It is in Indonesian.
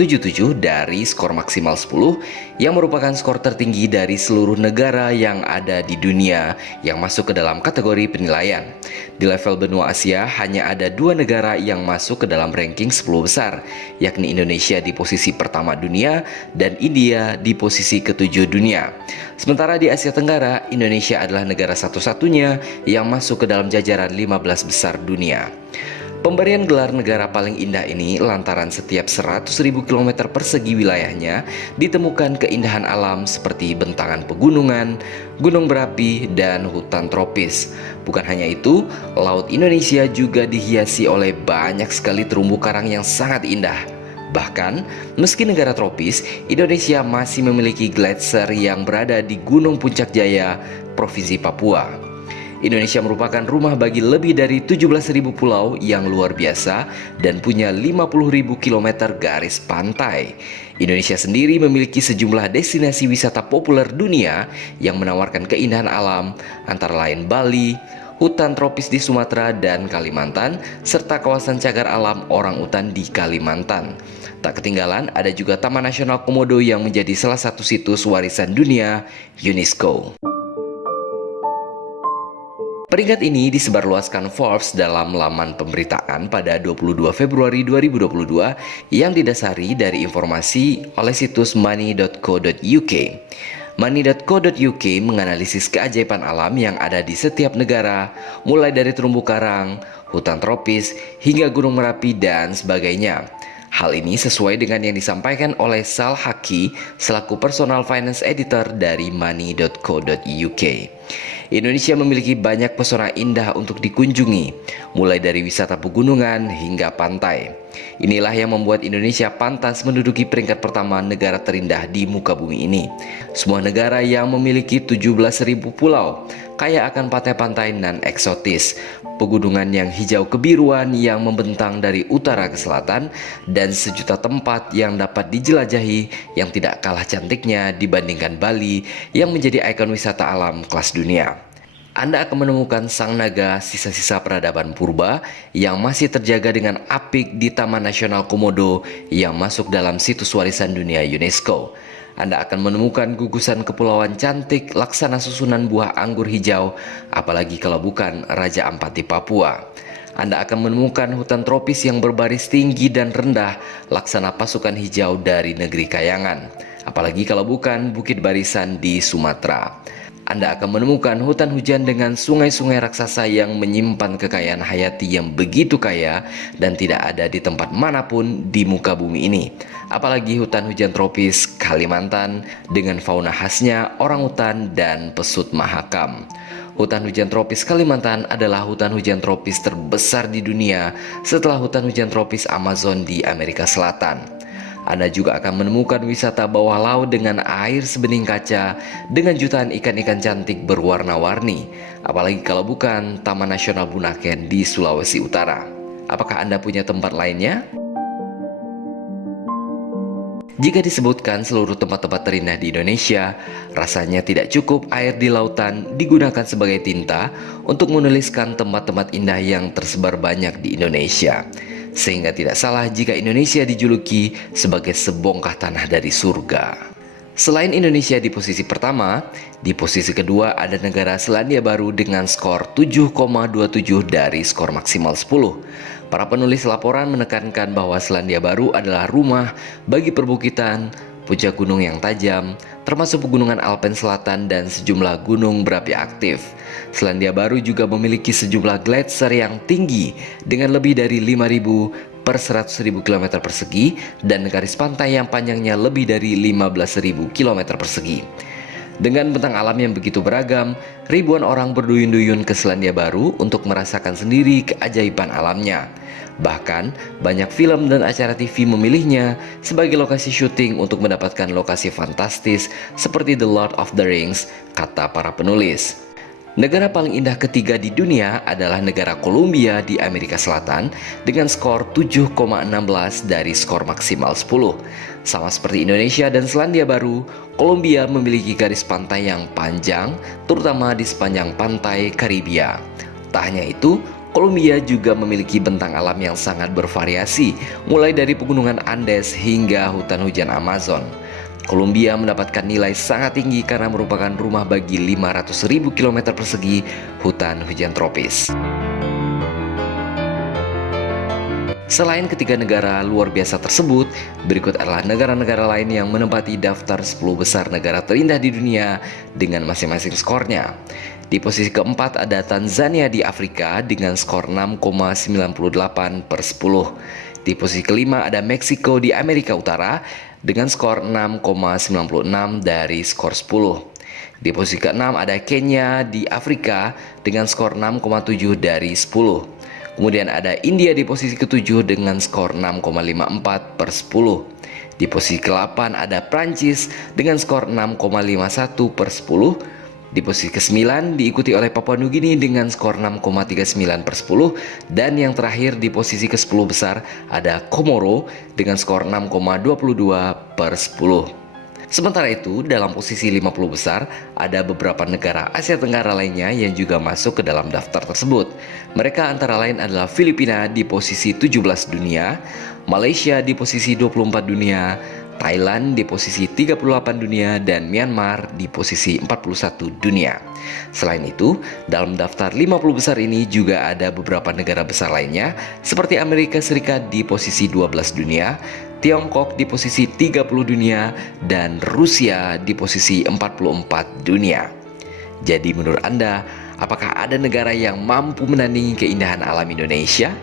77 dari skor maksimal 10 yang merupakan skor tertinggi dari seluruh negara yang ada di dunia yang masuk ke dalam kategori penilaian. Di level benua Asia hanya ada 2 negara yang masuk ke dalam ranking 10 besar, yakni Indonesia di posisi pertama dunia dan India di posisi ke-7 dunia. Sementara di Asia Tenggara, Indonesia adalah negara satu-satunya yang masuk ke dalam jajaran 15 besar dunia. Pemberian gelar negara paling indah ini lantaran setiap 100.000 km persegi wilayahnya ditemukan keindahan alam seperti bentangan pegunungan, gunung berapi, dan hutan tropis. Bukan hanya itu, laut Indonesia juga dihiasi oleh banyak sekali terumbu karang yang sangat indah. Bahkan, meski negara tropis, Indonesia masih memiliki gletser yang berada di Gunung Puncak Jaya, Provinsi Papua. Indonesia merupakan rumah bagi lebih dari 17.000 pulau yang luar biasa dan punya 50.000 km garis pantai. Indonesia sendiri memiliki sejumlah destinasi wisata populer dunia yang menawarkan keindahan alam, antara lain Bali, hutan tropis di Sumatera dan Kalimantan, serta kawasan cagar alam orangutan di Kalimantan. Tak ketinggalan, ada juga Taman Nasional Komodo yang menjadi salah satu situs warisan dunia UNESCO. Peringkat ini disebarluaskan Forbes dalam laman pemberitaan pada 22 Februari 2022 yang didasari dari informasi oleh situs money.co.uk. Money.co.uk menganalisis keajaiban alam yang ada di setiap negara, mulai dari terumbu karang, hutan tropis, hingga gunung Merapi dan sebagainya. Hal ini sesuai dengan yang disampaikan oleh Sal Haki selaku personal finance editor dari money.co.uk. Indonesia memiliki banyak pesona indah untuk dikunjungi, mulai dari wisata pegunungan hingga pantai. Inilah yang membuat Indonesia pantas menduduki peringkat pertama negara terindah di muka bumi ini. Sebuah negara yang memiliki 17.000 pulau, kaya akan pantai-pantai nan eksotis, pegunungan yang hijau kebiruan yang membentang dari utara ke selatan, dan sejuta tempat yang dapat dijelajahi yang tidak kalah cantiknya dibandingkan Bali yang menjadi ikon wisata alam kelas dunia. Anda akan menemukan sang naga sisa-sisa peradaban purba yang masih terjaga dengan apik di Taman Nasional Komodo yang masuk dalam situs warisan dunia UNESCO. Anda akan menemukan gugusan kepulauan cantik laksana susunan buah anggur hijau, apalagi kalau bukan Raja Ampat di Papua. Anda akan menemukan hutan tropis yang berbaris tinggi dan rendah laksana pasukan hijau dari negeri Kayangan, apalagi kalau bukan Bukit Barisan di Sumatera. Anda akan menemukan hutan hujan dengan sungai-sungai raksasa yang menyimpan kekayaan hayati yang begitu kaya dan tidak ada di tempat manapun di muka bumi ini. Apalagi hutan hujan tropis Kalimantan dengan fauna khasnya orangutan dan pesut mahakam. Hutan hujan tropis Kalimantan adalah hutan hujan tropis terbesar di dunia setelah hutan hujan tropis Amazon di Amerika Selatan. Anda juga akan menemukan wisata bawah laut dengan air sebening kaca dengan jutaan ikan-ikan cantik berwarna-warni, apalagi kalau bukan Taman Nasional Bunaken di Sulawesi Utara. Apakah Anda punya tempat lainnya? Jika disebutkan seluruh tempat-tempat terindah di Indonesia, rasanya tidak cukup air di lautan digunakan sebagai tinta untuk menuliskan tempat-tempat indah yang tersebar banyak di Indonesia. Sehingga tidak salah jika Indonesia dijuluki sebagai sebongkah tanah dari surga. Selain Indonesia di posisi pertama, di posisi kedua ada negara Selandia Baru dengan skor 7,27 dari skor maksimal 10. Para penulis laporan menekankan bahwa Selandia Baru adalah rumah bagi perbukitan, puncak gunung yang tajam, termasuk pegunungan Alpen Selatan dan sejumlah gunung berapi aktif. Selandia Baru juga memiliki sejumlah gletser yang tinggi dengan lebih dari 5.000 per 100.000 km persegi dan garis pantai yang panjangnya lebih dari 15.000 km persegi. Dengan bentang alam yang begitu beragam, ribuan orang berduyun-duyun ke Selandia Baru untuk merasakan sendiri keajaiban alamnya. Bahkan, banyak film dan acara TV memilihnya sebagai lokasi syuting untuk mendapatkan lokasi fantastis seperti The Lord of the Rings, kata para penulis. Negara paling indah ketiga di dunia adalah negara Kolombia di Amerika Selatan dengan skor 7,16 dari skor maksimal 10. Sama seperti Indonesia dan Selandia Baru, Kolombia memiliki garis pantai yang panjang, terutama di sepanjang pantai Karibia. Tak hanya itu, Kolombia juga memiliki bentang alam yang sangat bervariasi, mulai dari pegunungan Andes hingga hutan hujan Amazon. Kolombia mendapatkan nilai sangat tinggi karena merupakan rumah bagi 500.000 km persegi hutan hujan tropis. Selain ketiga negara luar biasa tersebut, berikut adalah negara-negara lain yang menempati daftar 10 besar negara terindah di dunia dengan masing-masing skornya. Di posisi keempat ada Tanzania di Afrika dengan skor 6,98 per 10. Di posisi kelima ada Meksiko di Amerika Utara dengan skor 6,96 dari skor 10. Di posisi keenam ada Kenya di Afrika dengan skor 6,7 dari 10. Kemudian ada India di posisi ke-7 dengan skor 6,54 per 10. Di posisi ke-8 ada Prancis dengan skor 6,51 per 10. Di posisi ke-9 diikuti oleh Papua Nugini dengan skor 6,39 per 10. Dan yang terakhir di posisi ke-10 besar ada Komoro dengan skor 6,22 per 10. Sementara itu, dalam posisi 50 besar, ada beberapa negara Asia Tenggara lainnya yang juga masuk ke dalam daftar tersebut. Mereka antara lain adalah Filipina di posisi 17 dunia, Malaysia di posisi 24 dunia, Thailand di posisi 38 dunia, dan Myanmar di posisi 41 dunia. Selain itu, dalam daftar 50 besar ini juga ada beberapa negara besar lainnya, seperti Amerika Serikat di posisi 12 dunia, Tiongkok di posisi 30 dunia, dan Rusia di posisi 44 dunia. Jadi menurut Anda, apakah ada negara yang mampu menandingi keindahan alam Indonesia?